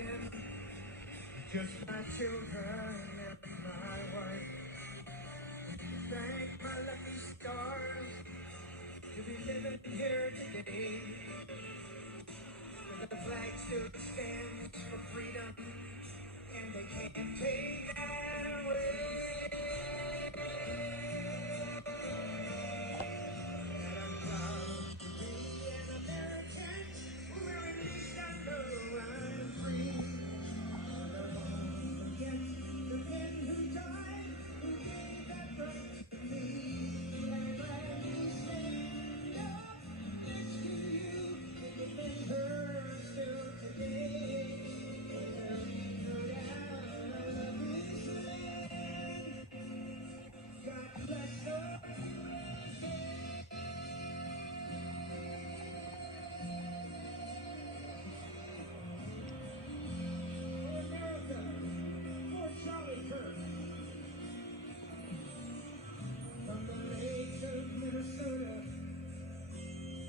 him, just my children and my wife. Thank my lucky stars to be living here today. The flag still stands for freedom, and they can't take that away. And I'm proud to be an American, where at least I know I'm free. Forget the men who died, who gave that right to me. And I'm glad we stand up next to you and defend her still today. But there ain't no doubt I love this land. God bless the USA. For America, for Charlie Kirk. From the lakes of Minnesota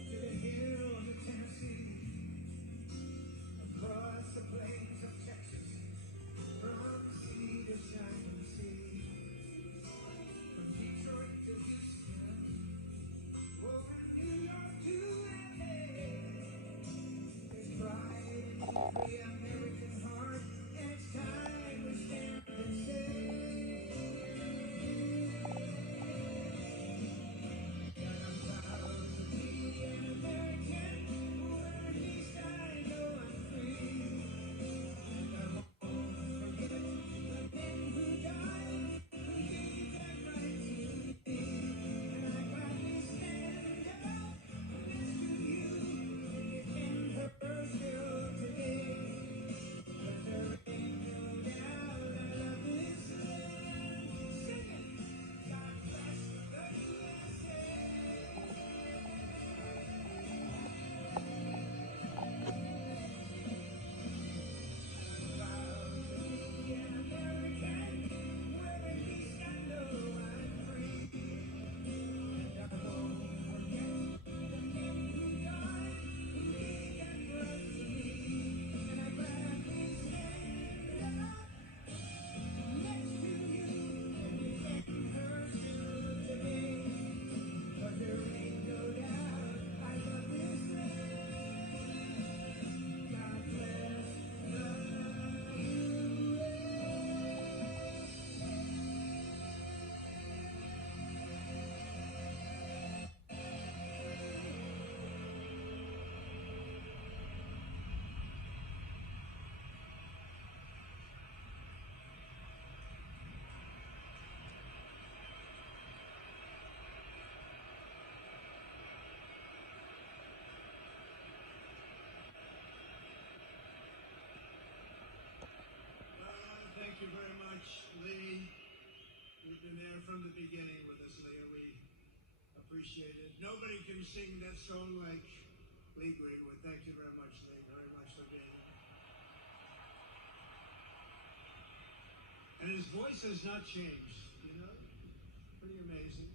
to the hills of Tennessee, across the plains of Texas, from sea to shining sea, from Detroit to Houston, over New York to LA. There's pride in every American heart, and it's time we stand and say. Thank you very much, Lee. You've been there from the beginning with us, Lee, and we appreciate it. Nobody can sing that song like Lee Greenwood. Thank you very much, Lee, very much for being here. And his voice has not changed, you know? Pretty amazing.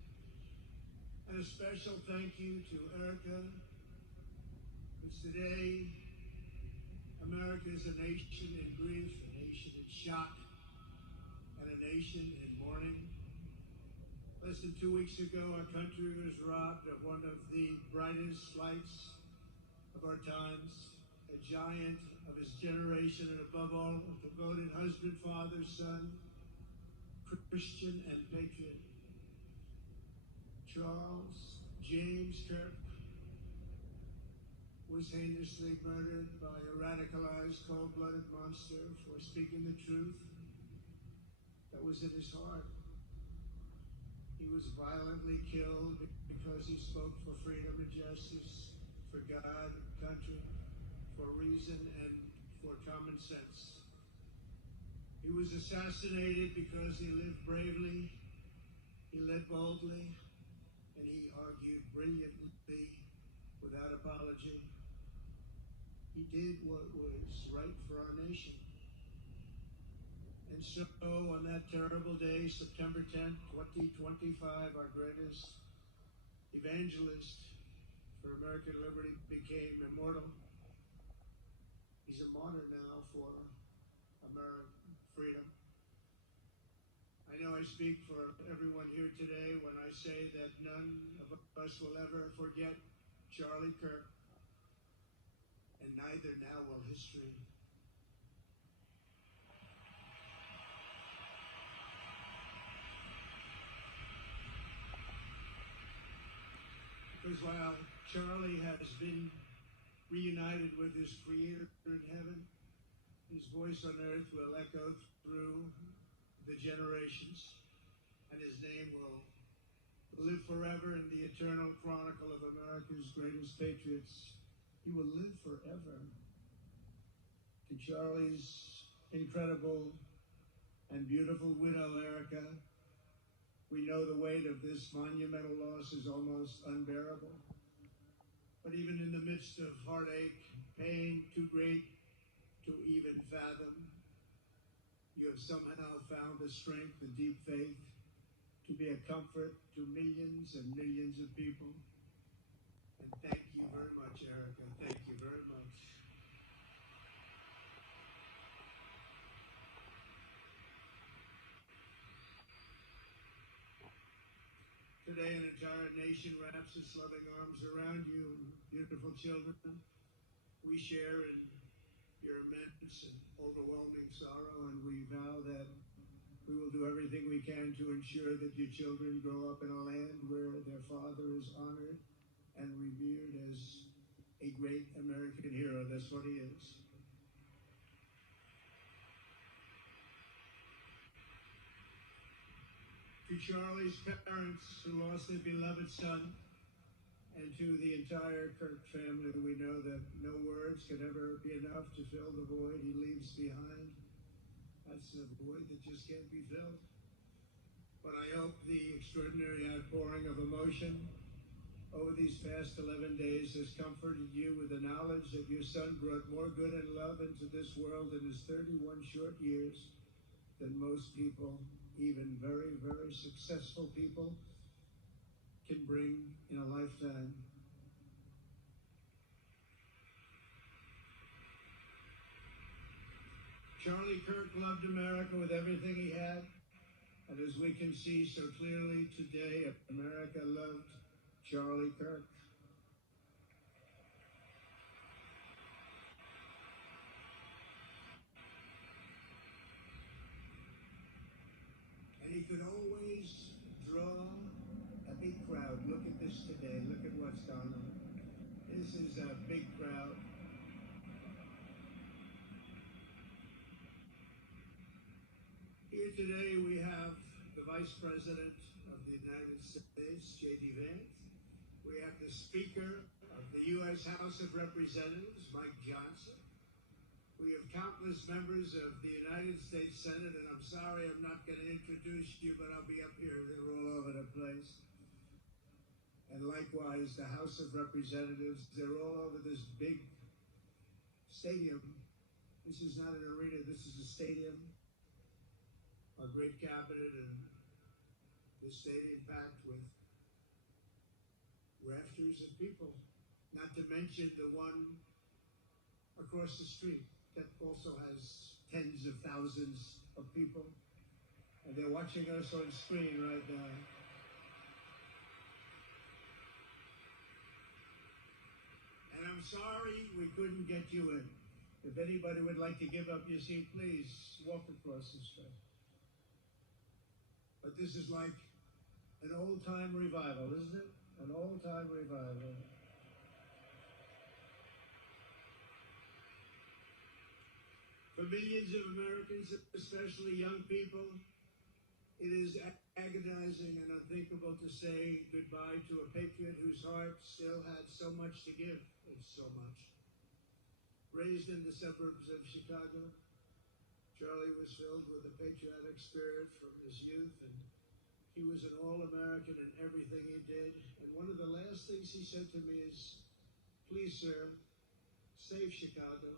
And a special thank you to Erica, because today America is a nation in grief, a nation in shock, and a nation in mourning. Less than 2 weeks ago, our country was robbed of one of the brightest lights of our times, a giant of his generation, and above all, a devoted husband, father, son, Christian, and patriot. Charles James Kirk was heinously murdered by a radicalized, cold-blooded monster for speaking the truth that was in his heart. He was violently killed because he spoke for freedom and justice, for God and country, for reason and for common sense. He was assassinated because he lived bravely, he led boldly, and he argued brilliantly without apology. He did what was right for our nation. And so on that terrible day, September 10th, 2025, our greatest evangelist for American liberty became immortal. He's a martyr now for American freedom. I know I speak for everyone here today when I say that none of us will ever forget Charlie Kirk, and neither now will history. Because while Charlie has been reunited with his Creator in heaven, his voice on earth will echo through the generations, and his name will live forever in the eternal chronicle of America's greatest patriots. He will live forever. To Charlie's incredible and beautiful widow, Erica, we know the weight of this monumental loss is almost unbearable. But even in the midst of heartache, pain too great to even fathom, you have somehow found the strength and deep faith to be a comfort to millions and millions of people. And thank you very much, Erica. Thank you very much. Today, an entire nation wraps its loving arms around you, beautiful children. We share in your immense and overwhelming sorrow, and we vow that we will do everything we can to ensure that your children grow up in a land where their father is honored and revered as a great American hero. That's what he is. To Charlie's parents who lost their beloved son, and to the entire Kirk family, we know that no words can ever be enough to fill the void he leaves behind. That's a void that just can't be filled. But I hope the extraordinary outpouring of emotion over these past 11 days has comforted you with the knowledge that your son brought more good and love into this world in his 31 short years than most people, even very, very successful people, can bring in a lifetime. Charlie Kirk loved America with everything he had, and as we can see so clearly today, America loved Charlie Kirk. And he could always draw a big crowd. Look at this today. Look at what's gone on. This is a big crowd. Here today we have the Vice President of the United States, J.D. Vance. We have the Speaker of the U.S. House of Representatives, Mike Johnson. We have countless members of the United States Senate, and I'm sorry I'm not going to introduce you, but I'll be up here. They're all over the place. And likewise, the House of Representatives, they're all over this big stadium. This is not an arena, this is a stadium. Our great cabinet and the stadium packed with rafters of people, not to mention the one across the street that also has tens of thousands of people, and they're watching us on screen right now. And I'm sorry we couldn't get you in. If anybody would like to give up your seat, please walk across this way. But this is like an old-time revival, isn't it? An old-time revival. For millions of Americans, especially young people, it is agonizing and unthinkable to say goodbye to a patriot whose heart still had so much to give. It's so much. Raised in the suburbs of Chicago, Charlie was filled with a patriotic spirit from his youth, and he was an all-American in everything he did. And one of the last things he said to me is, "Please, sir, save Chicago."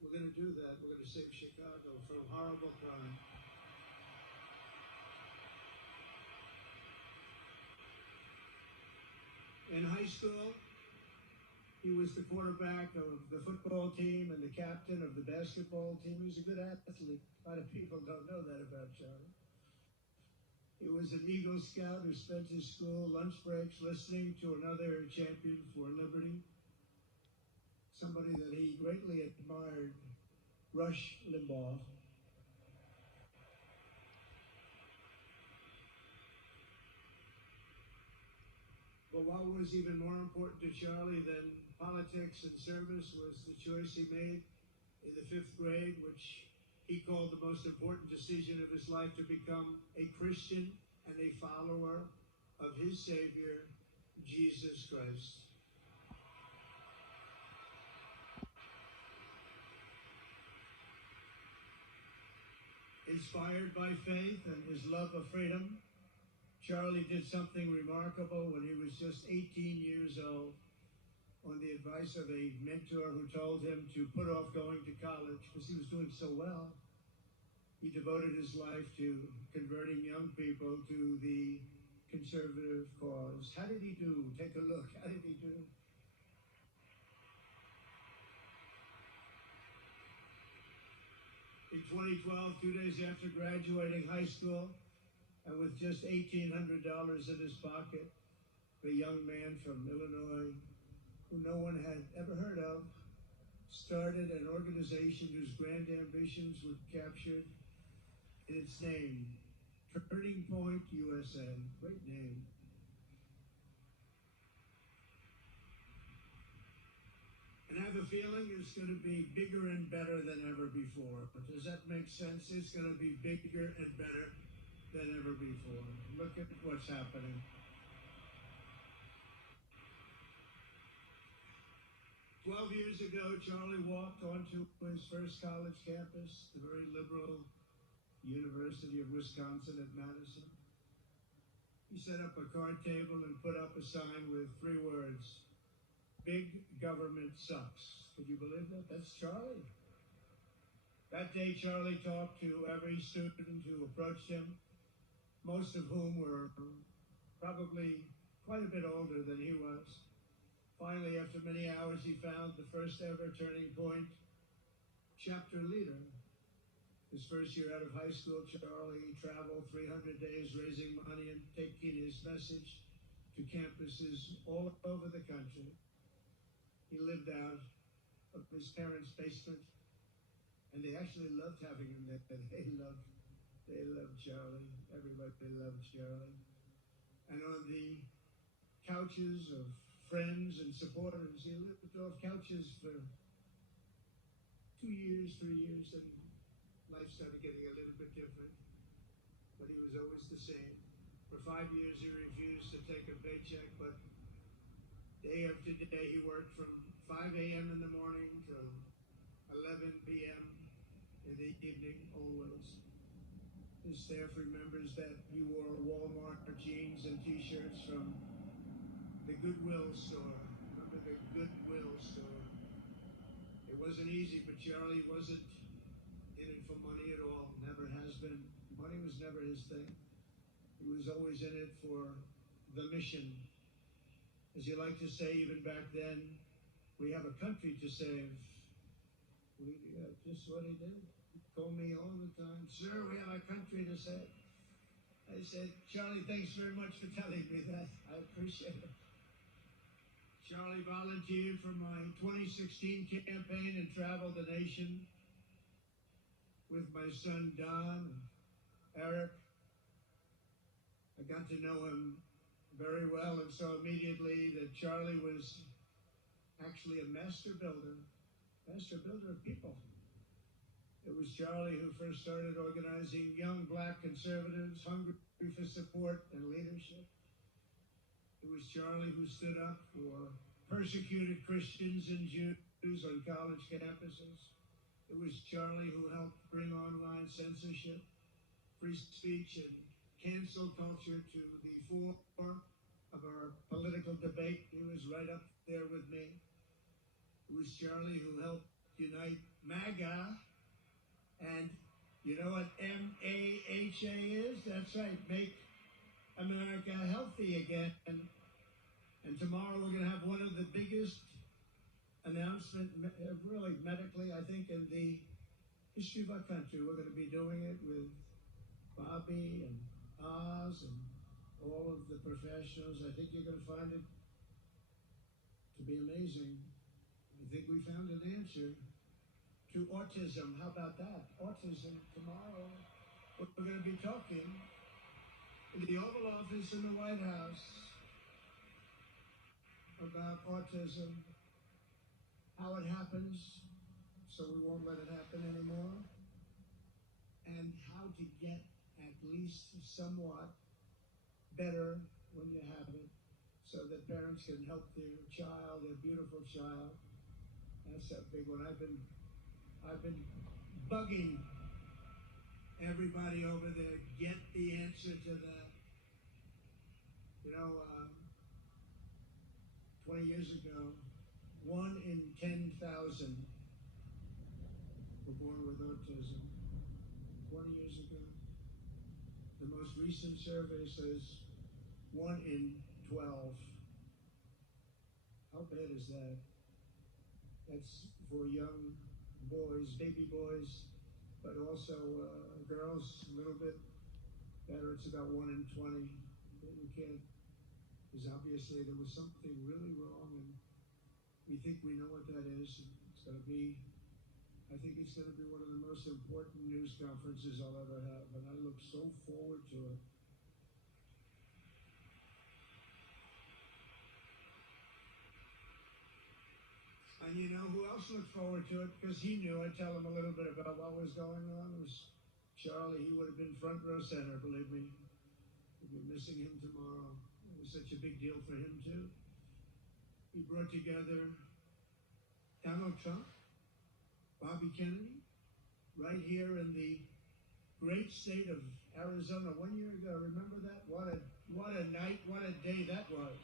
We're going to do that. We're going to save Chicago from horrible crime. In high school, He was the quarterback of the football team and the captain of the basketball team. He was a good athlete. A lot of people don't know that about Charlie. He was an Eagle Scout who spent his school lunch breaks listening to another champion for liberty, somebody that he greatly admired, Rush Limbaugh. But what was even more important to Charlie than politics and service was the choice he made in the 5th grade, which he called the most important decision of his life, to become a Christian and a follower of his Savior, Jesus Christ. Inspired by faith and his love of freedom, Charlie did something remarkable when he was just 18 years old. On the advice of a mentor who told him to put off going to college because he was doing so well, he devoted his life to converting young people to the conservative cause. How did he do? Take a look. How did he do? In 2012, 2 days after graduating high school, and with just $1,800 in his pocket, a young man from Illinois, who no one had ever heard of, started an organization whose grand ambitions were captured in its name, Turning Point USA. Great name. And I have a feeling it's going to be bigger and better than ever before. But does that make sense? It's going to be bigger and better than ever before. Look at what's happening. 12 years ago, Charlie walked onto his first college campus, the very liberal University of Wisconsin at Madison. He set up a card table and put up a sign with 3 words: "Big government sucks." Could you believe that? That's Charlie. That day, Charlie talked to every student who approached him, most of whom were probably quite a bit older than he was. Finally, after many hours, he found the first ever Turning Point chapter leader. His first year out of high school, Charlie traveled 300 days raising money and taking his message to campuses all over the country. He lived out of his parents' basement, and they actually loved having him there. They loved Charlie. Everybody loved Charlie. And on the couches of friends and supporters, he lived off couches for 2 years, 3 years, and life started getting a little bit different. But he was always the same. For 5 years, he refused to take a paycheck, but day after day, he worked from 5 a.m. in the morning to 11 p.m. in the evening, always. His staff remembers that he wore Walmart jeans and T-shirts from the Goodwill store. Remember the Goodwill store? It wasn't easy, but Charlie wasn't in it for money at all. Never has been. Money was never his thing. He was always in it for the mission. As you like to say, even back then, we have a country to save. Just what he did. He told me all the time, "Sir, we have a country to save." I said, "Charlie, thanks very much for telling me that. I appreciate it." Charlie volunteered for my 2016 campaign and traveled the nation with my son Don and Eric. I got to know him very well and saw immediately that Charlie was actually a master builder of people. It was Charlie who first started organizing young black conservatives hungry for support and leadership. It was Charlie who stood up for persecuted Christians and Jews on college campuses. It was Charlie who helped bring online censorship, free speech, and cancel culture to the fore of our political debate. He was right up there with me. It was Charlie who helped unite MAGA, and you know what MAHA is? That's right, Make America Healthy Again. And tomorrow we're going to have one of the biggest announcement, really medically, I think in the history of our country. We're going to be doing it with Bobby and Oz and all of the professionals. I think you're going to find it to be amazing. I think we found an answer to autism. How about that? Autism tomorrow. We're going to be talking in the Oval Office in the White House about autism, how it happens, so we won't let it happen anymore, and how to get at least somewhat better when you have it, so that parents can help their child, their beautiful child. That's a big one. I've been bugging everybody over there, get the answer to that. You know, 20 years ago, 1 in 10,000 were born with autism. 20 years ago. The most recent survey says 1 in 12. How bad is that? That's for young boys, baby boys, but also girls a little bit better. It's about 1 in 20. We can't, because obviously there was something really wrong, and we think we know what that is. It's going to be, I think it's going to be one of the most important news conferences I'll ever have, and I look so forward to it. And you know who else looked forward to it? Because he knew. I'd tell him a little bit about what was going on. It was Charlie. He would have been front row center, believe me. We'll be missing him tomorrow. It was such a big deal for him, too. He brought together Donald Trump, Bobby Kennedy, right here in the great state of Arizona 1 year ago. Remember that? What a night, what a day that was.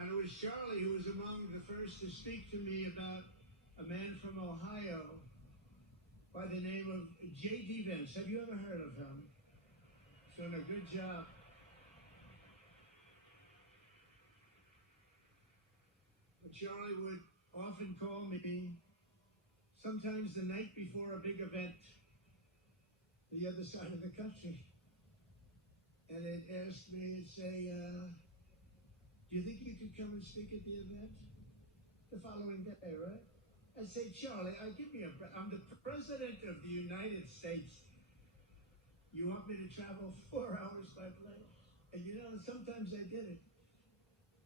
And it was Charlie who was among the first to speak to me about a man from Ohio by the name of J.D. Vance. Have you ever heard of him? He's done a good job. But Charlie would often call me, sometimes the night before a big event, the other side of the country. And it asked me, it'd say, do you think you could come and speak at the event? The following day, right? I'd say, Charlie, give me a break. I'm the President of the United States. You want me to travel 4 hours by plane? And you know, sometimes I did it.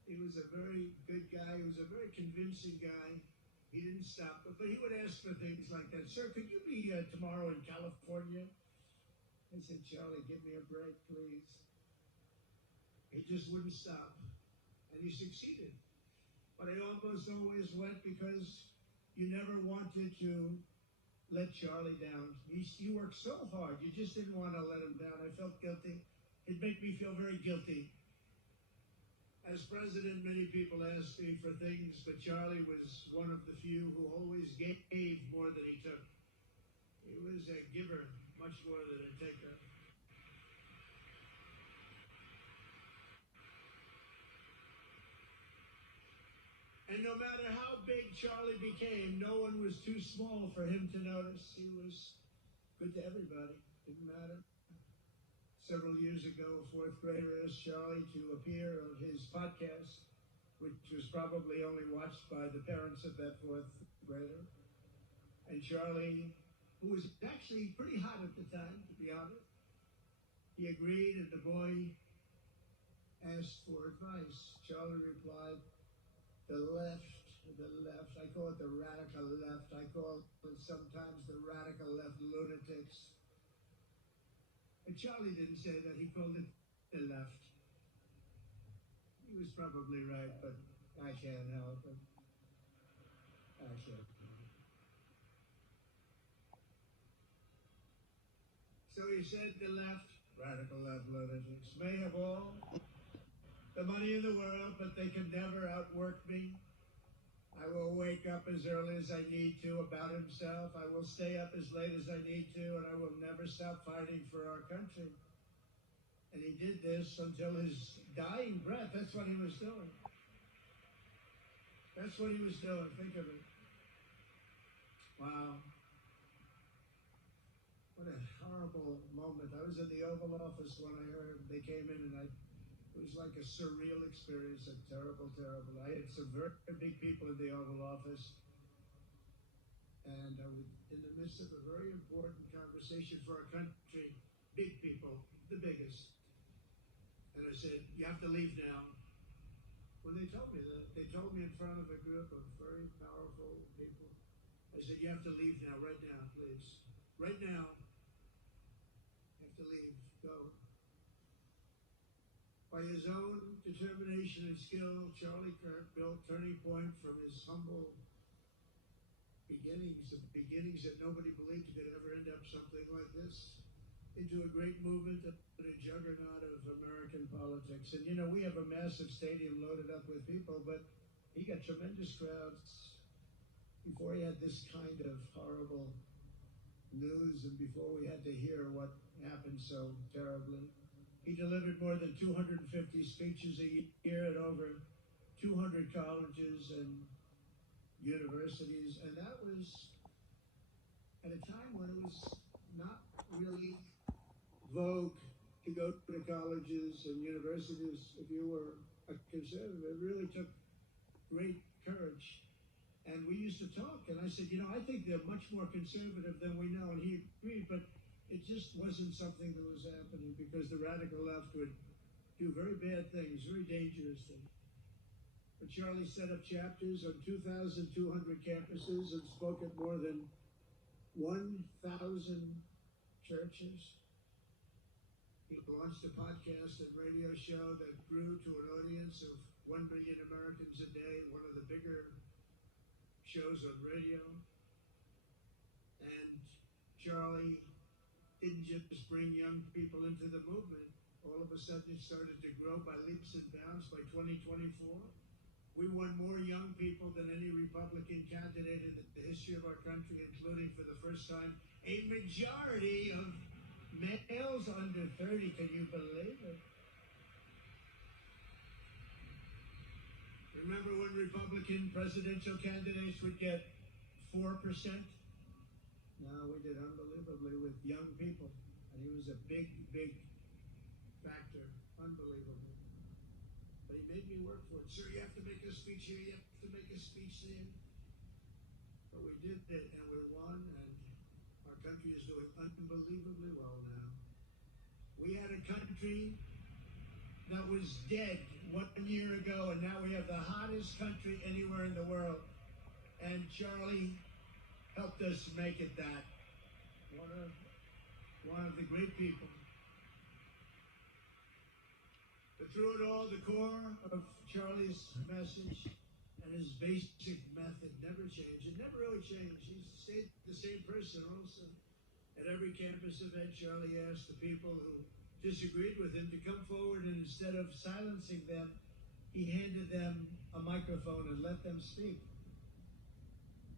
He was a very good guy. He was a very convincing guy. He didn't stop, but he would ask for things like that. Sir, could you be tomorrow in California? I said, Charlie, give me a break, please. He just wouldn't stop. And he succeeded. But I almost always went because you never wanted to let Charlie down. You worked so hard, you just didn't want to let him down. I felt guilty. It made me feel very guilty. As president, many people asked me for things, but Charlie was one of the few who always gave more than he took. He was a giver, much more than a taker. And no matter how big Charlie became, no one was too small for him to notice. He was good to everybody. Didn't matter. Several years ago, a fourth grader asked Charlie to appear on his podcast, which was probably only watched by the parents of that fourth grader. And Charlie, who was actually pretty hot at the time, to be honest, he agreed, and the boy asked for advice. Charlie replied, the left. I call it the radical left. I call it sometimes the radical left lunatics. And Charlie didn't say that. He called it the left. He was probably right, but I can't help it. I can't. So he said the left, radical left lunatics, may have all the money in the world, but they can never outwork me. I will wake up as early as I need to about himself. I will stay up as late as I need to, and I will never stop fighting for our country. And he did this until his dying breath. That's what he was doing. That's what he was doing. Think of it. Wow. What a horrible moment. I was in the Oval Office when I heard they came in, and it was like a surreal experience, a terrible, terrible. I had some very big people in the Oval Office, and I was in the midst of a very important conversation for our country. Big people, the biggest. And I said, you have to leave now. When they told me that, they told me in front of a group of very powerful people. I said, you have to leave now, right now, please. Right now. You have to leave. Go. By his own determination and skill, Charlie Kirk built Turning Point from his humble beginnings, the beginnings that nobody believed could ever end up something like this, into a great movement and a juggernaut of American politics. And you know, we have a massive stadium loaded up with people, but he got tremendous crowds before he had this kind of horrible news and before we had to hear what happened so terribly. He delivered more than 250 speeches a year at over 200 colleges and universities, and that was at a time when it was not really vogue to go to colleges and universities if you were a conservative. It really took great courage. And we used to talk, and I said, you know, I think they're much more conservative than we know, and he agreed, but it just wasn't something that was happening because the radical left would do very bad things, very dangerous things. But Charlie set up chapters on 2,200 campuses and spoke at more than 1,000 churches. He launched a podcast and radio show that grew to an audience of 1 million Americans a day, one of the bigger shows on radio. And Charlie didn't just bring young people into the movement. All of a sudden it started to grow by leaps and bounds. By 2024, we won more young people than any Republican candidate in the history of our country, including for the first time a majority of males under 30. Can you believe it? Remember when Republican presidential candidates would get 4%? No, we did unbelievably with young people. And he was a big, big factor. Unbelievable. But he made me work for it. Sir, you have to make a speech here. You have to make a speech there. But we did it, and we won, and our country is doing unbelievably well now. We had a country that was dead 1 year ago, and now we have the hottest country anywhere in the world. And Charlie helped us make it that. One of the great people. But through it all, the core of Charlie's message and his basic method never changed. It never really changed. He stayed the same person also. At every campus event, Charlie asked the people who disagreed with him to come forward, and instead of silencing them, he handed them a microphone and let them speak.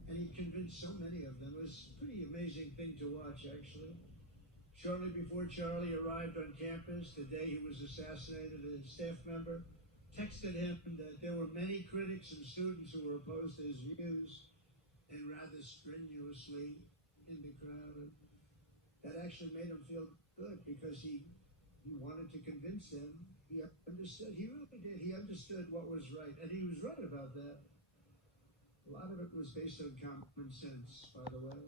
And he convinced so many of them. It was a pretty amazing thing to watch, actually. Shortly before Charlie arrived on campus, the day he was assassinated, a staff member texted him that there were many critics and students who were opposed to his views, and rather strenuously in the crowd. That actually made him feel good because he wanted to convince them. He understood. He really did. He understood what was right, and he was right about that. A lot of it was based on common sense, by the way.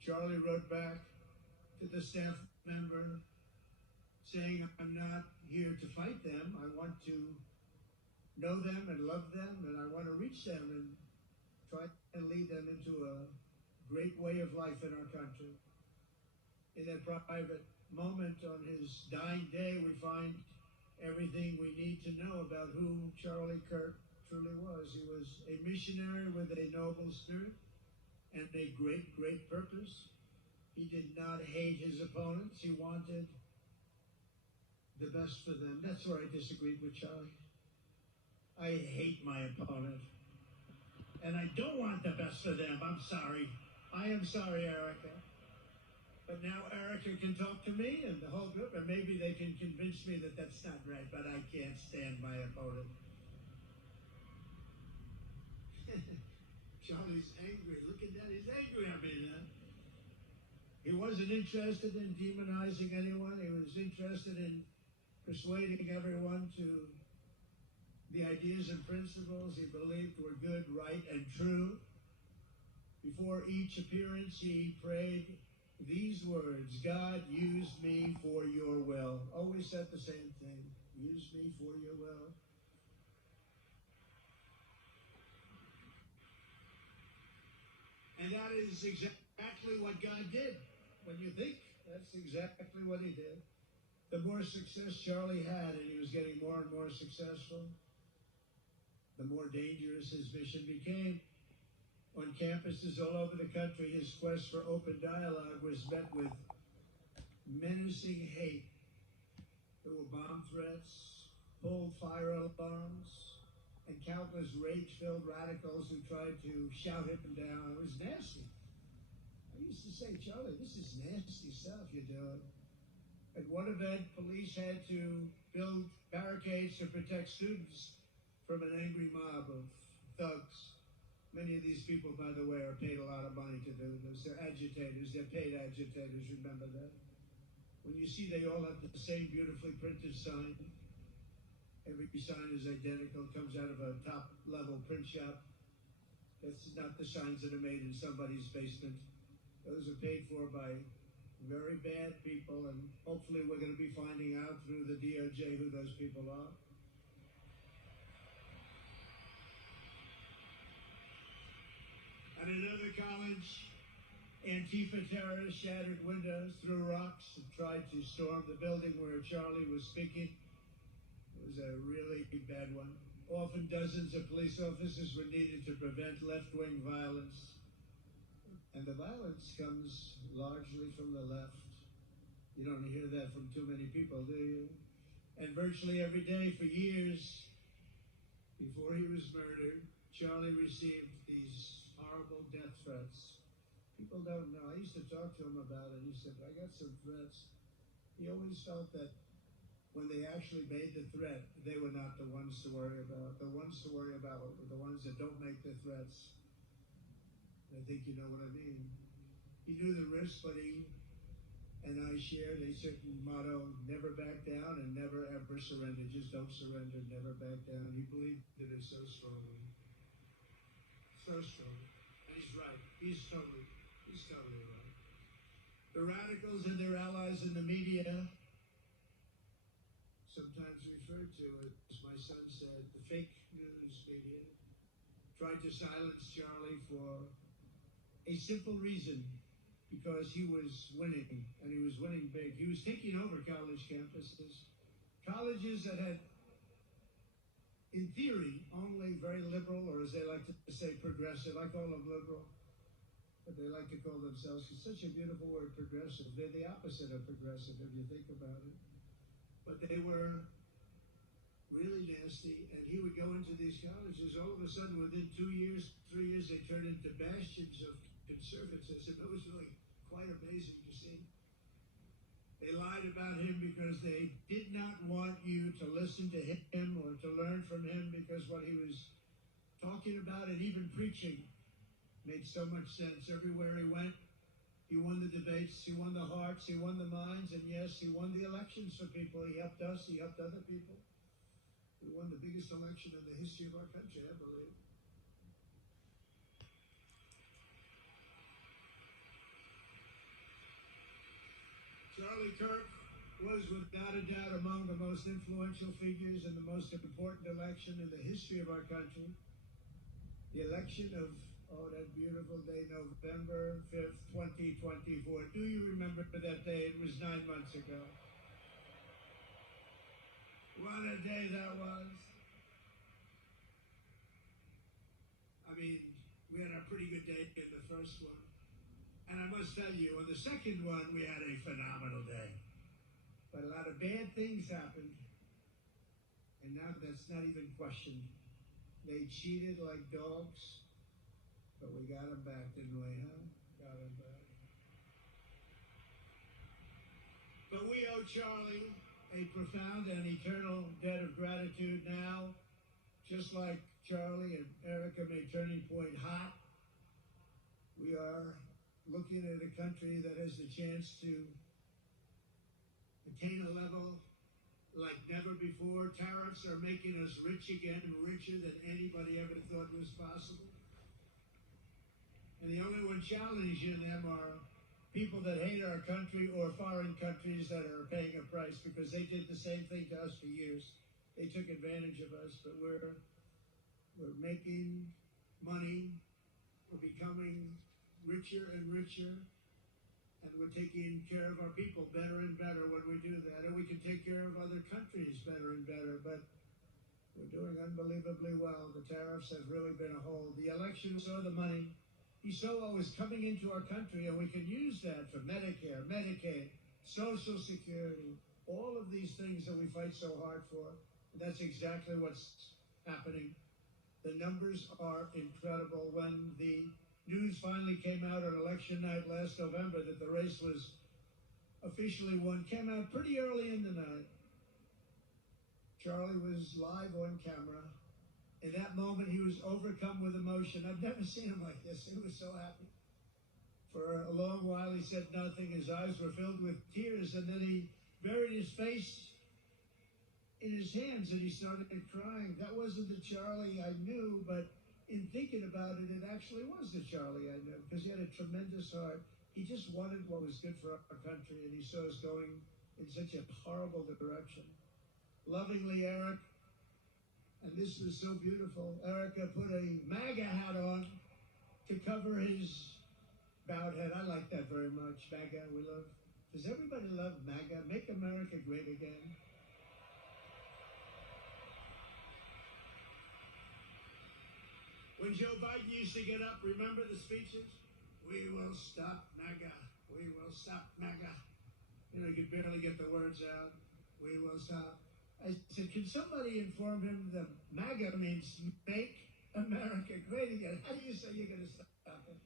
Charlie wrote back to the staff member saying, I'm not here to fight them. I want to know them and love them, and I want to reach them and try and lead them into a great way of life in our country. In that private moment on his dying day, we find everything we need to know about who Charlie Kirk truly was. He was a missionary with a noble spirit and a great, great purpose. He did not hate his opponents. He wanted the best for them. That's where I disagreed with Charlie. I hate my opponent. And I don't want the best for them. I'm sorry. I am sorry, Erica. But now Erica can talk to me and the whole group, and maybe they can convince me that that's not right, but I can't stand my opponent. Charlie's angry. Look at that. He's angry at me now. He wasn't interested in demonizing anyone. He was interested in persuading everyone to the ideas and principles he believed were good, right, and true. Before each appearance, he prayed these words: God, use me for your will. Always said the same thing: use me for your will. And that is exactly what God did. When you think, that's exactly what he did. The more success Charlie had, and he was getting more and more successful, the more dangerous his mission became. On campuses all over the country, his quest for open dialogue was met with menacing hate. There were bomb threats, pulled fire alarms, and countless rage-filled radicals who tried to shout him down. It was nasty. I used to say, Charlie, this is nasty stuff you're doing. At one event, police had to build barricades to protect students from an angry mob of thugs. Many of these people, by the way, are paid a lot of money to do this. They're agitators. They're paid agitators. Remember that. When you see they all have the same beautifully printed sign, every sign is identical, comes out of a top-level print shop. That's not the signs that are made in somebody's basement. Those are paid for by very bad people, and hopefully we're going to be finding out through the DOJ who those people are. At another college, Antifa terrorists shattered windows, threw rocks, and tried to storm the building where Charlie was speaking. It was a really bad one. Often dozens of police officers were needed to prevent left-wing violence. And the violence comes largely from the left. You don't hear that from too many people, do you? And virtually every day for years, before he was murdered, Charlie received these horrible death threats. People don't know. I used to talk to him about it. He said, I got some threats. He always felt that when they actually made the threat, they were not the ones to worry about. The ones to worry about were the ones that don't make the threats. I think you know what I mean. He knew the risk, but he and I shared a certain motto: never back down and never ever surrender. Just don't surrender, never back down. He believed in it so strongly. So strongly. And he's right. He's totally right. The radicals and their allies in the media, sometimes referred to, as my son said, the fake news media, tried to silence Charlie for a simple reason: because he was winning, and he was winning big. He was taking over college campuses, colleges that had, in theory, only very liberal, or as they like to say, progressive. I call them liberal, but they like to call themselves, it's such a beautiful word, progressive. They're the opposite of progressive, if you think about it. But they were really nasty, and he would go into these colleges. All of a sudden, within 2 years, 3 years, they turned into bastions of conservatism. It was really quite amazing to see. They lied about him because they did not want you to listen to him or to learn from him, because what he was talking about and even preaching made so much sense. Everywhere he went, he won the debates, he won the hearts, he won the minds, and yes, he won the elections for people. He helped us, he helped other people. We won the biggest election in the history of our country, I believe. Charlie Kirk was without a doubt among the most influential figures in the most important election in the history of our country. The election of, that beautiful day, November 5th, 2024. Do you remember that day? It was 9 months ago. What a day that was. I mean, we had a pretty good day in the first one. And I must tell you, on the second one, we had a phenomenal day. But a lot of bad things happened. And now that's not even questioned. They cheated like dogs, but we got them back, didn't we, huh? Got them back. But we owe Charlie a profound and eternal debt of gratitude now. Just like Charlie and Erica made Turning Point hot, We are looking at a country that has the chance to attain a level like never before. Tariffs are making us rich again, richer than anybody ever thought was possible. And the only one challenging them are people that hate our country or foreign countries that are paying a price, because they did the same thing to us for years. They took advantage of us, but we're making money, we're becoming richer and richer, and we're taking care of our people better and better when we do that. And we can take care of other countries better and better, but we're doing unbelievably well. The tariffs have really been a hold. The election saw the money. He saw what was coming into our country, and we can use that for Medicare, Medicaid, Social Security, all of these things that we fight so hard for. And that's exactly what's happening. The numbers are incredible. When the news finally came out on election night last November that the race was officially won, came out pretty early in the night. Charlie was live on camera. In that moment, he was overcome with emotion. I've never seen him like this. He was so happy. For a long while, he said nothing. His eyes were filled with tears, and then he buried his face in his hands, and he started crying. That wasn't the Charlie I knew, but in thinking about it, it actually was the Charlie I knew, because he had a tremendous heart. He just wanted what was good for our country, and he saw us going in such a horrible direction. Lovingly, Eric, and this was so beautiful, Erica put a MAGA hat on to cover his bowed head. I like that very much. MAGA, we love. Does everybody love MAGA? Make America great again. When Joe Biden used to get up, remember the speeches? We will stop MAGA. We will stop MAGA. You know, he could barely get the words out. We will stop. I said, can somebody inform him that MAGA means make America great again? How do you say you're going to stop it?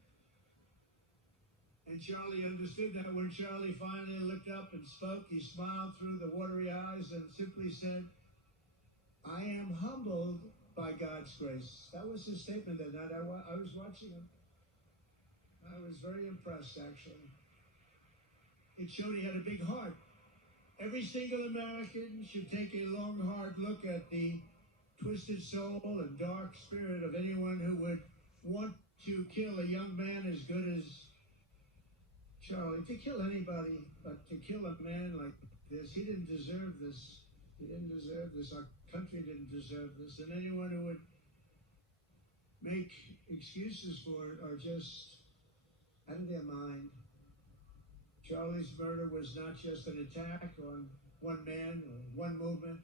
And Charlie understood that. When Charlie finally looked up and spoke, he smiled through the watery eyes and simply said, I am humbled by God's grace. That was his statement that night. I was watching him. I was very impressed, actually. It showed he had a big heart. Every single American should take a long, hard look at the twisted soul and dark spirit of anyone who would want to kill a young man as good as Charlie. To kill anybody, but to kill a man like this, he didn't deserve this. He didn't deserve this. Our country didn't deserve this. And anyone who would make excuses for it are just out of their mind. Charlie's murder was not just an attack on one man or one movement.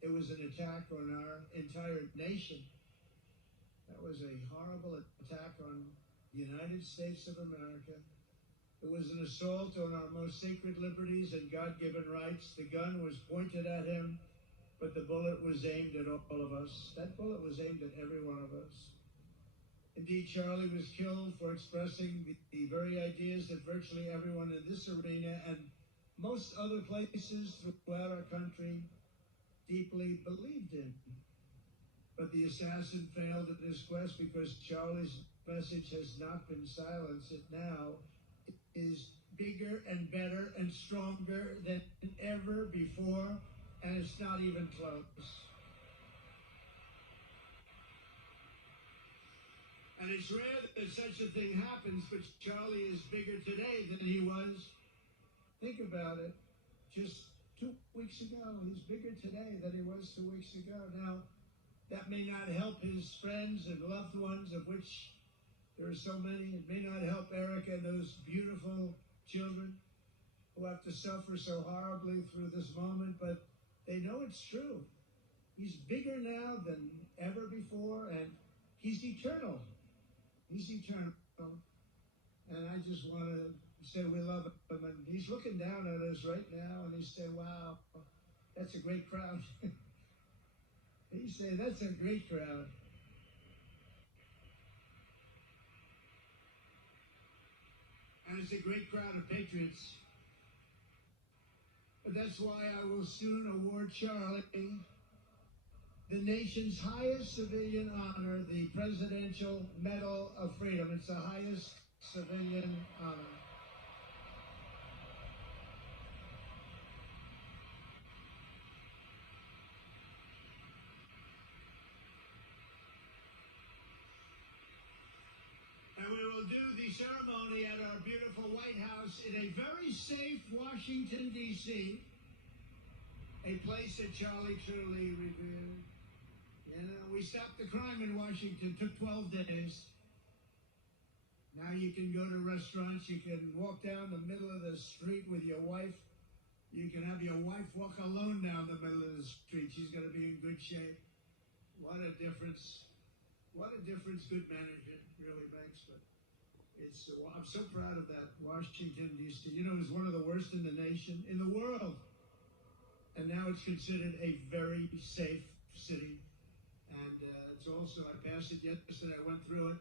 It was an attack on our entire nation. That was a horrible attack on the United States of America. It was an assault on our most sacred liberties and God-given rights. The gun was pointed at him, but the bullet was aimed at all of us. That bullet was aimed at every one of us. Indeed, Charlie was killed for expressing the very ideas that virtually everyone in this arena and most other places throughout our country deeply believed in. But the assassin failed in his quest because Charlie's message has not been silenced. It now is bigger and better and stronger than ever before, and it's not even close. And it's rare that such a thing happens, but Charlie is bigger today than he was. Think about it. Just 2 weeks ago, he's bigger today than he was 2 weeks ago. Now, that may not help his friends and loved ones, of which there are so many. It may not help Erica and those beautiful children who have to suffer so horribly through this moment, but they know it's true. He's bigger now than ever before, and he's eternal. He's eternal. And I just want to say we love him. And he's looking down at us right now, and he said, wow, that's a great crowd. He said, that's a great crowd. And it's a great crowd of patriots. But that's why I will soon award Charlie the nation's highest civilian honor, the Presidential Medal of Freedom. It's the highest civilian honor. And we will do the ceremony at our beautiful White House in a very safe Washington, D.C., a place that Charlie truly revered. You know, we stopped the crime in Washington. It took 12 days. Now you can go to restaurants. You can walk down the middle of the street with your wife. You can have your wife walk alone down the middle of the street. She's going to be in good shape. What a difference. What a difference good management really makes. But it's, I'm so proud of that. Washington, D.C. You know, it was one of the worst in the nation, in the world. And now it's considered a very safe city. And it's also, I passed it yesterday, I went through it,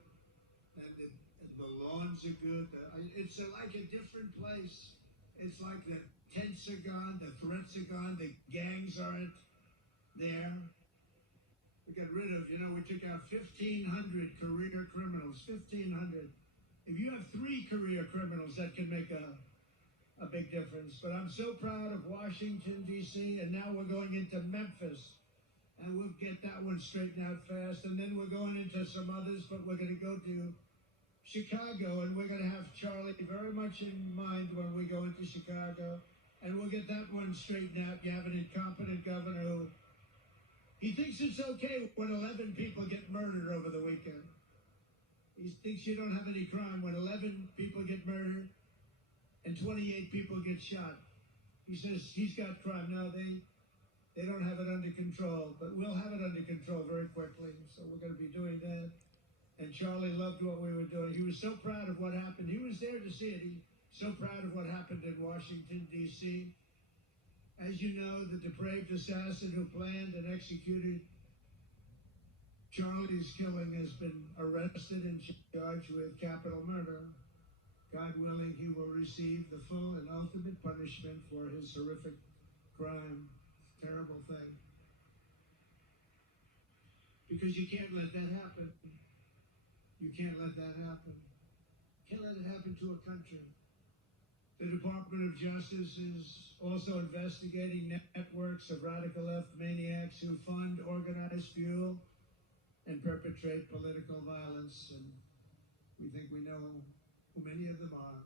and the lawns are good. It's like a different place. It's like the tents are gone, the threats are gone, the gangs aren't there. We got rid of, you know, we took out 1,500 career criminals, 1,500. If you have 3 career criminals, that can make a big difference. But I'm so proud of Washington, D.C., and now we're going into Memphis. And we'll get that one straightened out fast. And then we're going into some others, but we're going to go to Chicago, and we're going to have Charlie very much in mind when we go into Chicago. And we'll get that one straightened out. You have an incompetent governor who, he thinks it's okay when 11 people get murdered over the weekend. He thinks you don't have any crime when 11 people get murdered and 28 people get shot. He says he's got crime. No, they don't have it under control, but we'll have it under control very quickly. So we're going to be doing that. And Charlie loved what we were doing. He was so proud of what happened. He was there to see it. He's so proud of what happened in Washington, D.C. As you know, the depraved assassin who planned and executed Charlie's killing has been arrested and charged with capital murder. God willing, he will receive the full and ultimate punishment for his horrific crime. Terrible thing. Because you can't let that happen. You can't let that happen. You can't let it happen to a country. The Department of Justice is also investigating networks of radical left maniacs who fund, organize, fuel, and perpetrate political violence. And we think we know who many of them are.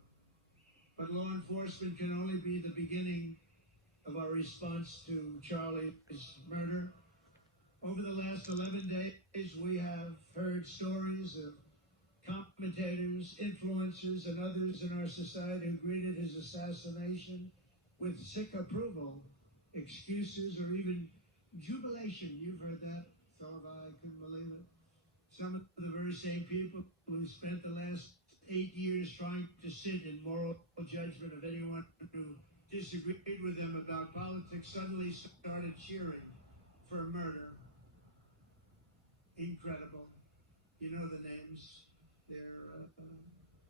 But law enforcement can only be the beginning of our response to Charlie's murder. Over the last 11 days, we have heard stories of commentators, influencers, and others in our society who greeted his assassination with sick approval, excuses, or even jubilation. You've heard that. So have I. Couldn't believe it. Some of the very same people who spent the last 8 years trying to sit in moral judgment of anyone who disagreed with them about politics suddenly started cheering for murder. Incredible. You know the names. They're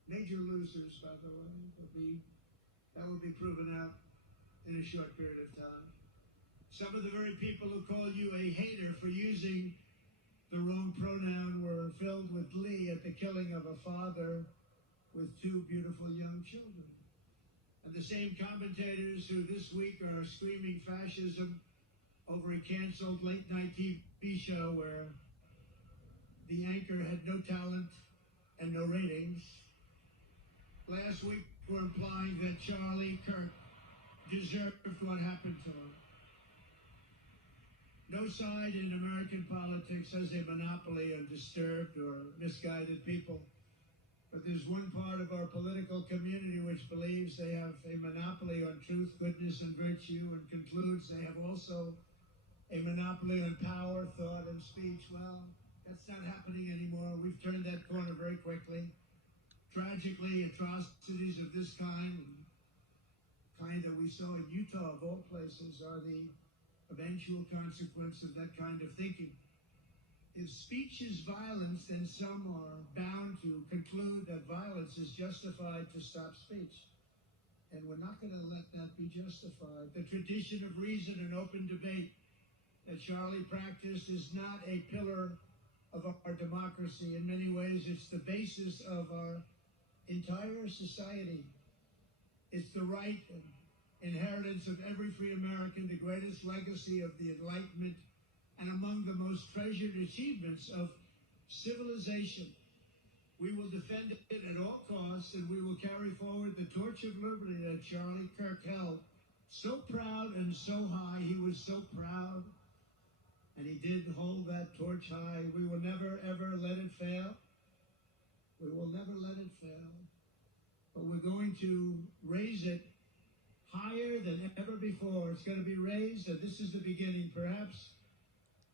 major losers, by the way. That will be proven out in a short period of time. Some of the very people who call you a hater for using the wrong pronoun were filled with glee at the killing of a father with 2 beautiful young children. And the same commentators who this week are screaming fascism over a canceled late-night TV show where the anchor had no talent and no ratings, last week were implying that Charlie Kirk deserved what happened to him. No side in American politics has a monopoly on disturbed or misguided people. But there's one part of our political community which believes they have a monopoly on truth, goodness, and virtue, and concludes they have also a monopoly on power, thought, and speech. Well, that's not happening anymore. We've turned that corner very quickly. Tragically, atrocities of this kind that we saw in Utah, of all places, are the eventual consequence of that kind of thinking. If speech is violence, then some are bound to conclude that violence is justified to stop speech. And we're not going to let that be justified. The tradition of reason and open debate that Charlie practiced is not a pillar of our democracy. In many ways, it's the basis of our entire society. It's the right and inheritance of every free American, the greatest legacy of the Enlightenment, and among the most treasured achievements of civilization. We will defend it at all costs, and we will carry forward the torch of liberty that Charlie Kirk held so proud and so high. He was so proud, and he did hold that torch high. We will never, ever let it fail. We will never let it fail. But we're going to raise it higher than ever before. It's going to be raised, and this is the beginning. Perhaps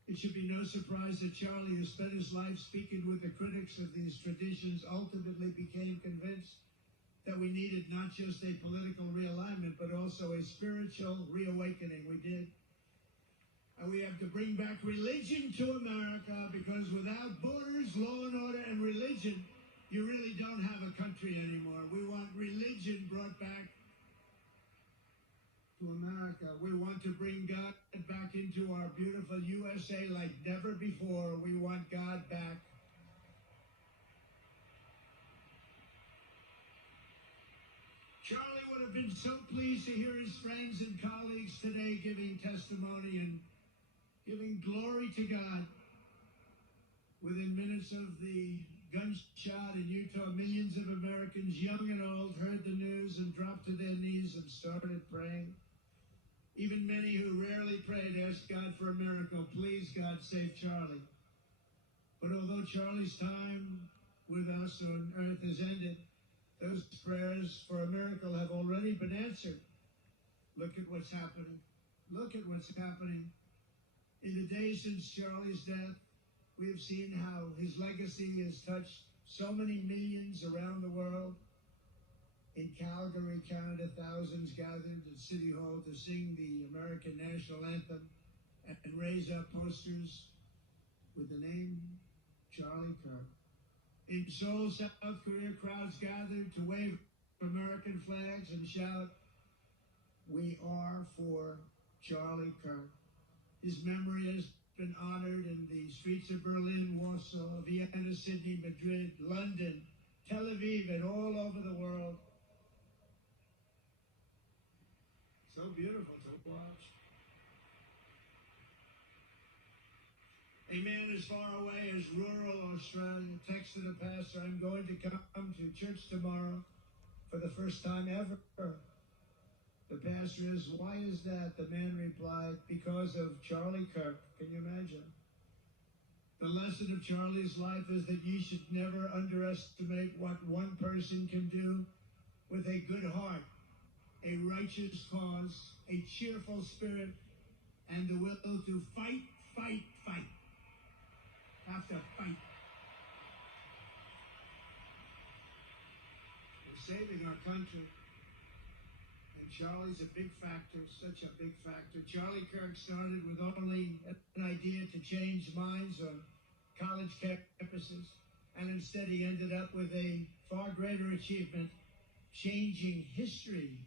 it should be no surprise that Charlie, who spent his life speaking with the critics of these traditions, ultimately became convinced that we needed not just a political realignment, but also a spiritual reawakening. We did. And we have to bring back religion to America, because without borders, law and order, and religion, you really don't have a country anymore. We want religion brought back to America. We want to bring God back into our beautiful USA like never before. We want God back. Charlie would have been so pleased to hear his friends and colleagues today giving testimony and giving glory to God. Within minutes of the gunshot in Utah, millions of Americans, young and old, heard the news and dropped to their knees and started praying. Even many who rarely prayed asked God for a miracle. Please, God, save Charlie. But although Charlie's time with us on earth has ended, those prayers for a miracle have already been answered. Look at what's happening. Look at what's happening. In the days since Charlie's death, we have seen how his legacy has touched so many millions around the world. In Calgary, Canada, thousands gathered at City Hall to sing the American national anthem and raise up posters with the name Charlie Kirk. In Seoul, South Korea, crowds gathered to wave American flags and shout, "We are for Charlie Kirk." His memory has been honored in the streets of Berlin, Warsaw, Vienna, Sydney, Madrid, London, Tel Aviv, and all over the world. So beautiful to watch. A man as far away as rural Australia texted a pastor, "I'm going to come to church tomorrow for the first time ever." The pastor is, "Why is that?" The man replied, "Because of Charlie Kirk." Can you imagine? The lesson of Charlie's life is that you should never underestimate what one person can do with a good heart, a righteous cause, a cheerful spirit, and the will to fight, fight, fight. Have to fight. We're saving our country. And Charlie's a big factor, such a big factor. Charlie Kirk started with only an idea to change minds on college campuses, and instead he ended up with a far greater achievement, changing history.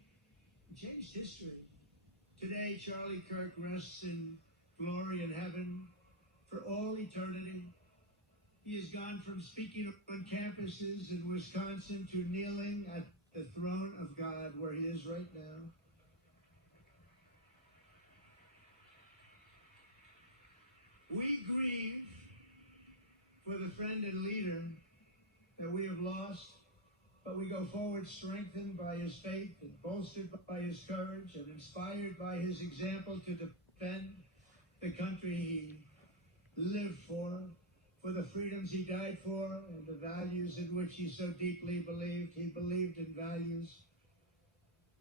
He changed history. Today, Charlie Kirk rests in glory in heaven for all eternity. He has gone from speaking on campuses in Wisconsin to kneeling at the throne of God, where he is right now. We grieve for the friend and leader that we have lost, but we go forward strengthened by his faith and bolstered by his courage and inspired by his example to defend the country he lived for the freedoms he died for, and the values in which he so deeply believed. He believed in values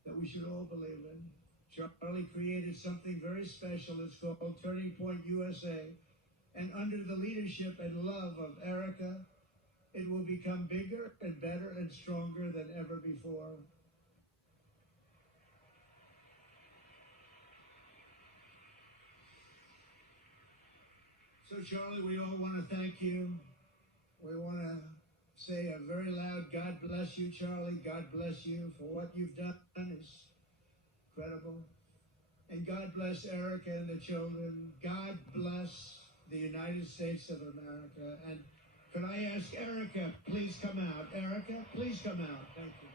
that we should all believe in. Charlie created something very special. It's called Turning Point USA. And under the leadership and love of Erica, it will become bigger and better and stronger than ever before. So, Charlie, we all want to thank you. We want to say a very loud, God bless you, Charlie. God bless you for what you've done. It's incredible. And God bless Erica and the children. God bless the United States of America. And could I ask Erica, please come out. Erica, please come out. Thank you.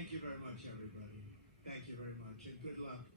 Thank you very much, everybody. Thank you very much, and good luck.